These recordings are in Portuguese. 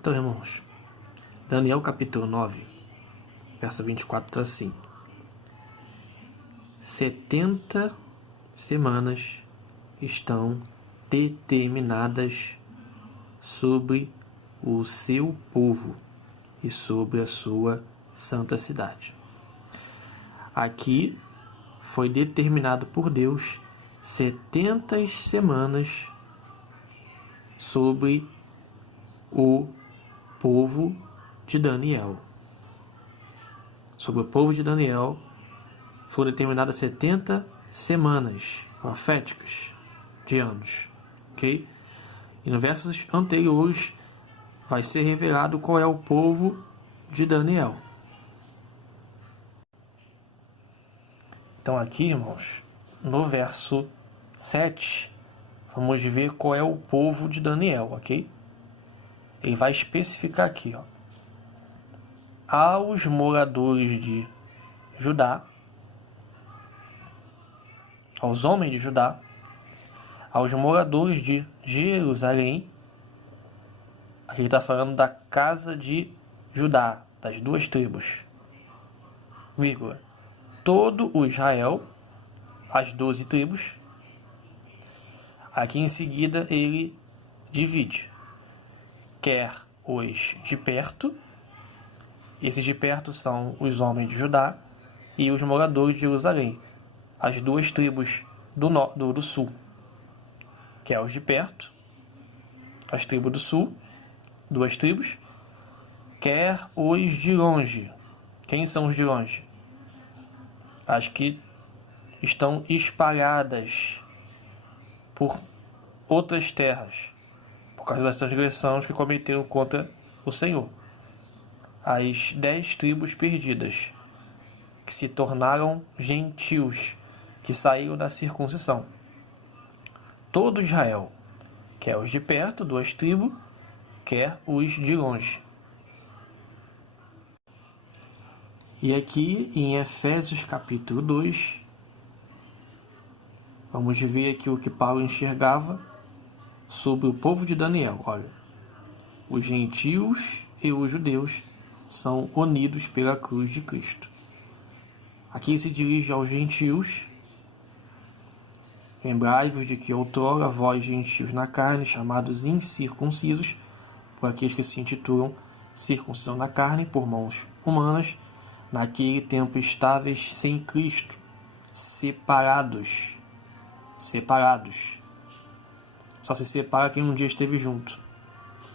Então, irmãos, Daniel capítulo 9, verso 24 está assim: 70 semanas estão determinadas sobre o seu povo e sobre a sua santa cidade. Aqui foi determinado por Deus 70 semanas sobre o povo de Daniel. Sobre o povo de Daniel foram determinadas 70 semanas proféticas de anos. Ok? E nos versos anteriores vai ser revelado qual é o povo de Daniel. Então aqui, irmãos, no verso 7, vamos ver qual é o povo de Daniel, ok? Ele vai especificar aqui, ó: aos moradores de Judá, aos homens de Judá, aos moradores de Jerusalém. Aqui ele está falando da casa de Judá, das duas tribos, vírgula, todo o Israel, as 12 tribos. Aqui em seguida ele divide, quer os de perto, esses de perto são os homens de Judá, e os moradores de Jerusalém, as duas tribos do sul, que é os de perto, as tribos do sul, duas tribos, quer os de longe. Quem são os de longe? As que estão espalhadas por outras terras, por causa das transgressões que cometeram contra o Senhor. As 10 tribos perdidas, que se tornaram gentios, que saíram da circuncisão. Todo Israel, quer os de perto, duas tribos, quer os de longe. E aqui em Efésios capítulo 2, vamos ver aqui o que Paulo enxergava sobre o povo de Daniel. Olha, os gentios e os judeus são unidos pela cruz de Cristo. Aqui ele se dirige aos gentios: lembrai-vos de que outrora vós, gentios na carne, chamados incircuncisos, por aqueles que se intitulam circuncisão na carne, por mãos humanas, naquele tempo estáveis sem Cristo, separados. Só se separa quem um dia esteve junto.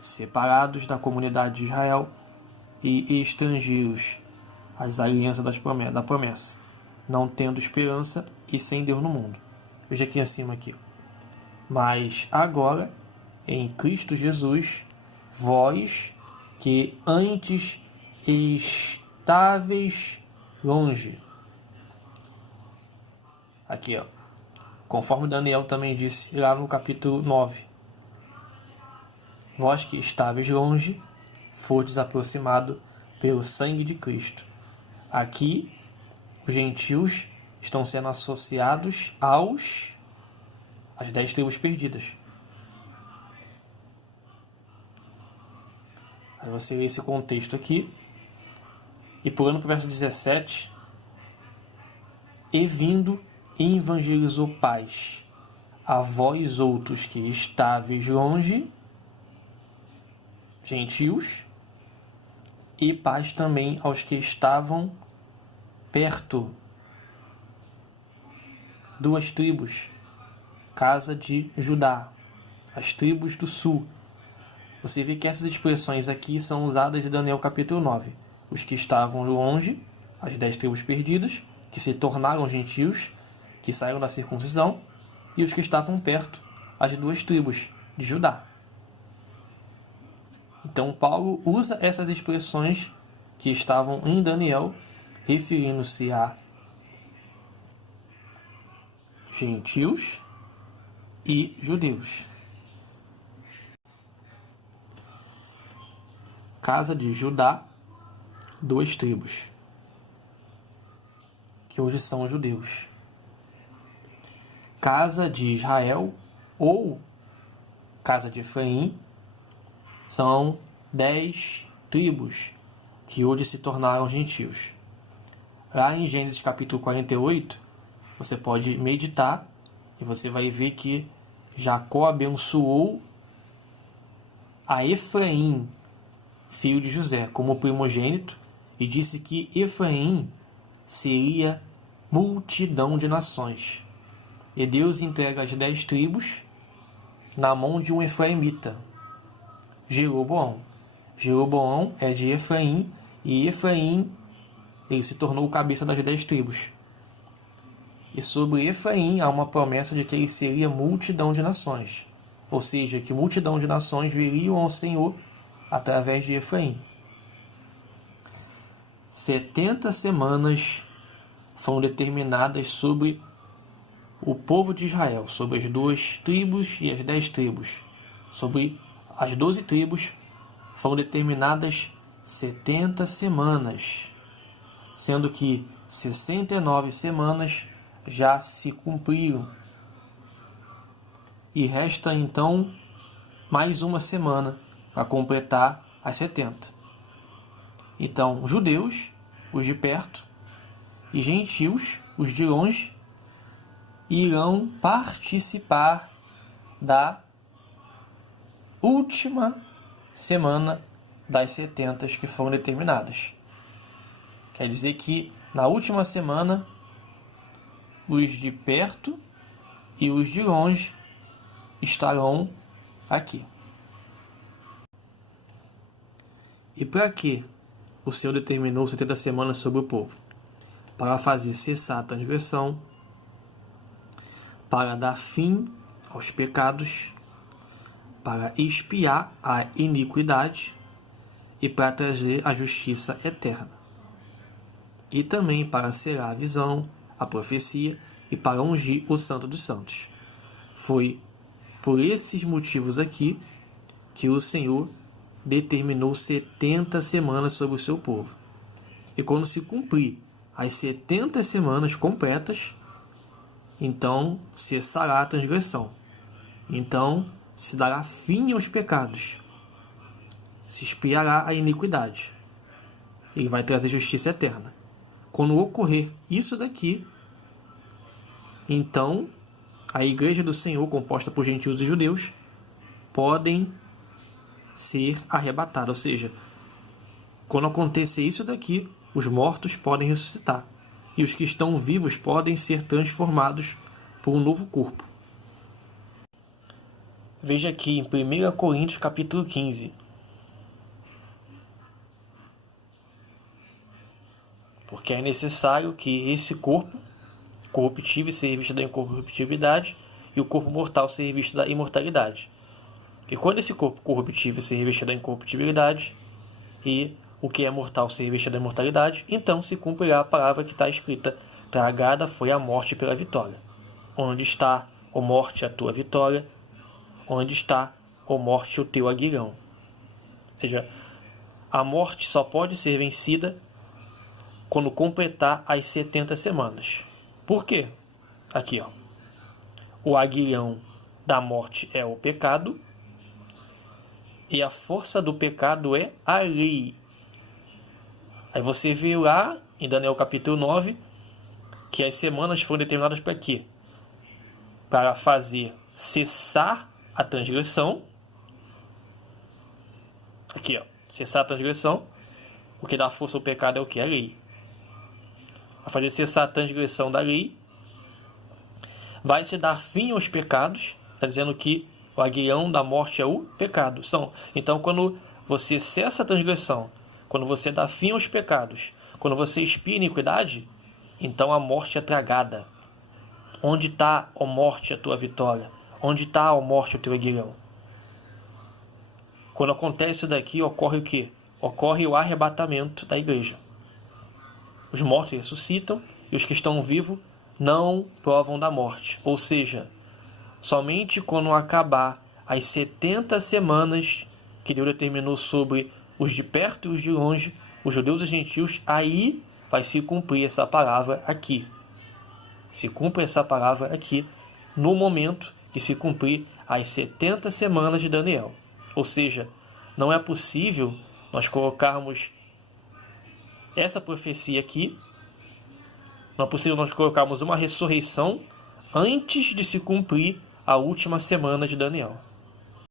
Separados da comunidade de Israel e estrangeiros às alianças da promessa, não tendo esperança e sem Deus no mundo. Veja aqui acima aqui. Mas agora, em Cristo Jesus, vós que antes estáveis longe. Aqui, ó. Conforme Daniel também disse lá no capítulo 9. Vós que estáveis longe, fostes aproximados pelo sangue de Cristo. Aqui, os gentios estão sendo associados às 10 tribos perdidas. Aí você vê esse contexto aqui. E pulando para o verso 17. E vindo, evangelizou paz a vós outros que estáveis longe, gentios, e paz também aos que estavam perto, duas tribos, casa de Judá, as tribos do sul. Você vê que essas expressões aqui são usadas em Daniel capítulo 9. Os que estavam longe, as 10 tribos perdidas, que se tornaram gentios, que saíram da circuncisão, e os que estavam perto, as duas tribos de Judá. Então Paulo usa essas expressões que estavam em Daniel, referindo-se a gentios e judeus. Casa de Judá, duas tribos, que hoje são os judeus. Casa de Israel ou casa de Efraim são 10 tribos que hoje se tornaram gentios. Lá em Gênesis capítulo 48, você pode meditar e você vai ver que Jacó abençoou a Efraim, filho de José, como primogênito, e disse que Efraim seria multidão de nações. E Deus entrega as 10 tribos na mão de um efraimita, Jeroboão. Jeroboão é de Efraim, e Efraim ele se tornou o cabeça das 10 tribos. E sobre Efraim há uma promessa de que ele seria multidão de nações. Ou seja, que multidão de nações viriam ao Senhor através de Efraim. 70 semanas foram determinadas sobre o povo de Israel, sobre as 2 tribos e as 10 tribos. Sobre as 12 tribos foram determinadas 70 semanas, sendo que 69 semanas já se cumpriram. E resta então mais uma semana para completar as 70. Então, judeus, os de perto, e gentios, os de longe, irão participar da última semana das 70 que foram determinadas. Quer dizer que na última semana, os de perto e os de longe estarão aqui. E para que o Senhor determinou 70 semanas sobre o povo? Para fazer cessar a transgressão, para dar fim aos pecados, para expiar a iniquidade e para trazer a justiça eterna. E também para selar a visão, a profecia e para ungir o Santo dos Santos. Foi por esses motivos aqui que o Senhor determinou 70 semanas sobre o seu povo. E quando se cumprir as 70 semanas completas, então cessará a transgressão. Então se dará fim aos pecados. Se expiará a iniquidade. Ele vai trazer justiça eterna. Quando ocorrer isso daqui, então a igreja do Senhor, composta por gentios e judeus, podem ser arrebatados. Ou seja, quando acontecer isso daqui, os mortos podem ressuscitar. E os que estão vivos podem ser transformados por um novo corpo. Veja aqui em 1 Coríntios capítulo 15. Porque é necessário que esse corpo corruptível seja revestido da incorruptibilidade e o corpo mortal seja revestido da imortalidade. E quando esse corpo corruptível se revestir da incorruptibilidade e o que é mortal se revestir da imortalidade, então se cumprirá a palavra que está escrita: tragada foi a morte pela vitória. Onde está, ó morte, a tua vitória? Onde está, ó morte, o teu aguilhão? Ou seja, a morte só pode ser vencida quando completar as 70 semanas. Por quê? Aqui, ó. O aguilhão da morte é o pecado e a força do pecado é a lei. Aí você vê lá em Daniel capítulo 9 que as semanas foram determinadas para quê? Para fazer cessar a transgressão. Aqui, ó. Cessar a transgressão. O que dá força ao pecado é o que? A lei. A fazer cessar a transgressão da lei. Vai se dar fim aos pecados. Está dizendo que o aguilhão da morte é o pecado. Então, quando você cessa a transgressão, quando você dá fim aos pecados, quando você expia a iniquidade, então a morte é tragada. Onde está, ó morte, a tua vitória? Onde está, ó morte, o teu aguilhão? Quando acontece isso daqui, ocorre o quê? Ocorre o arrebatamento da igreja. Os mortos ressuscitam e os que estão vivos não provam da morte. Ou seja, somente quando acabar as 70 semanas que Deus determinou sobre os de perto e os de longe, os judeus e os gentios, aí vai se cumprir essa palavra aqui. Se cumpre essa palavra aqui no momento de se cumprir as 70 semanas de Daniel. Ou seja, não é possível nós colocarmos essa profecia aqui, não é possível nós colocarmos uma ressurreição antes de se cumprir a última semana de Daniel.